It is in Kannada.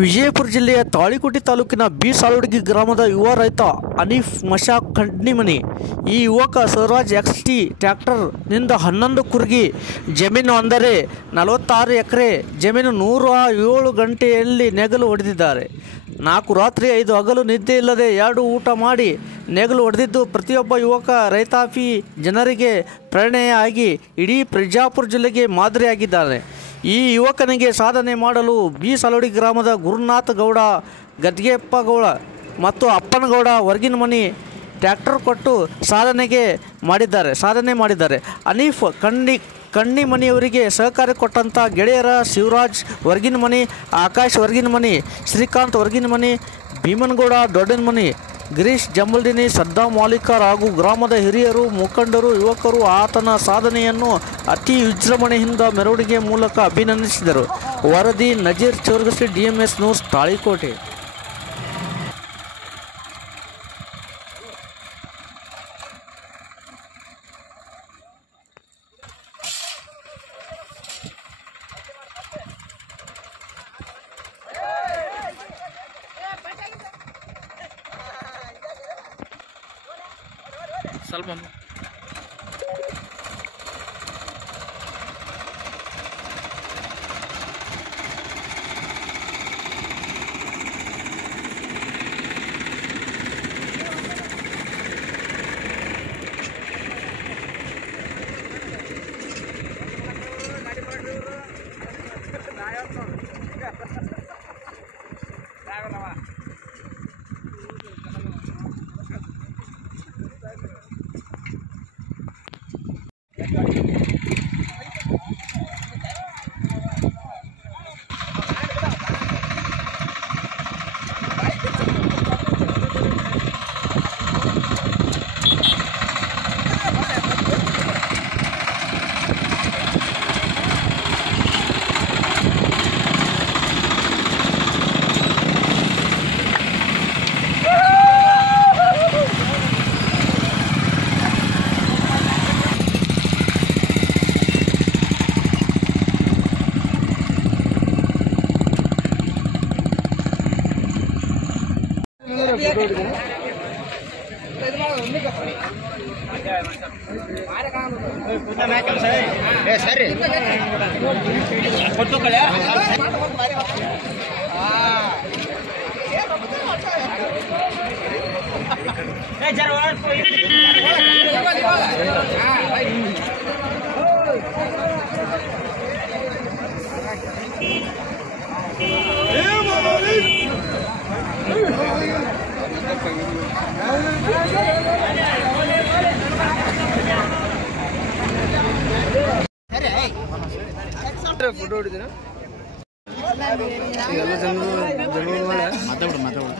ವಿಜಯಪುರ ಜಿಲ್ಲೆಯ ತಾಳಿಕೋಟೆ ತಾಲೂಕಿನ ಬಿ ಸಾಲುಡಗಿ ಗ್ರಾಮದ ಯುವ ರೈತ ಹನೀಫ್ ಮಶಾಕ್ ಕಡ್ನಿಮನಿ. ಈ ಯುವಕ ಸ್ವರಾಜ್ XT ಟ್ರ್ಯಾಕ್ಟರ್ನಿಂದ 11 ಕುರ್ಗಿ ಜಮೀನು ಅಂದರೆ 46 ಎಕರೆ ಜಮೀನು 107 ಗಂಟೆಯಲ್ಲಿ ನೆಗಲು ಹೊಡೆದಿದ್ದಾರೆ. 4 ರಾತ್ರಿ 5 ಹಗಲು ನಿದ್ದೆ ಇಲ್ಲದೆ 2 ಊಟ ಮಾಡಿ ನೆಗಲು ಹೊಡೆದಿದ್ದು ಪ್ರತಿಯೊಬ್ಬ ಯುವಕ ರೈತಾಪಿ ಜನರಿಗೆ ಪ್ರೇರಣೆಯಾಗಿ ಇಡೀ ಬಿಜಾಪುರ ಜಿಲ್ಲೆಗೆ ಮಾದರಿಯಾಗಿದ್ದಾರೆ. ಈ ಯುವಕನಿಗೆ ಸಾಧನೆ ಮಾಡಲು ಬಿ ಸಾಲುಡಗಿ ಗ್ರಾಮದ ಗುರುನಾಥ ಗೌಡ, ಗದ್ಗೆಪ್ಪ ಗೌಡ ಮತ್ತು ಅಪ್ಪನಗೌಡ ಹೊರಗಿನಮನಿ ಟ್ರ್ಯಾಕ್ಟರ್ ಕೊಟ್ಟು ಸಾಧನೆ ಮಾಡಿದ್ದಾರೆ. ಹನೀಫ್ ಕಣ್ಣಿಮನಿಯವರಿಗೆ ಸಹಕಾರ ಕೊಟ್ಟಂಥ ಗೆಳೆಯರ ಶಿವರಾಜ್ ಹೊರಗಿನಮನಿ, ಆಕಾಶ್ ಹೊರಗಿನಮನಿ, ಶ್ರೀಕಾಂತ್ ಹೊರಗಿನಮನಿ, ಭೀಮನಗೌಡ ದೊಡ್ಡನಮನಿ, ಗಿರೀಶ್ ಜಂಬಲ್ದಿನಿ, ಸದ್ದಾಂ ಮಾಲಿಕರ್ ಹಾಗೂ ಗ್ರಾಮದ ಹಿರಿಯರು, ಮುಖಂಡರು, ಯುವಕರು ಆತನ ಸಾಧನೆಯನ್ನು ಅತಿ ವಿಜೃಂಭಣೆಯಿಂದ ಮೆರವಣಿಗೆ ಮೂಲಕ ಅಭಿನಂದಿಸಿದರು. ವರದಿ ನಜೀರ್ ಚೌರ್ಗಸಿ, DMS ನ್ಯೂಸ್, ತಾಳಿಕೋಟೆ. ಸ್ವಲ್ಪ ಫೋಟೋ ಹೊಡಿದಿನ ಎಲ್ಲ ಜನರು ಮಾತಾಡು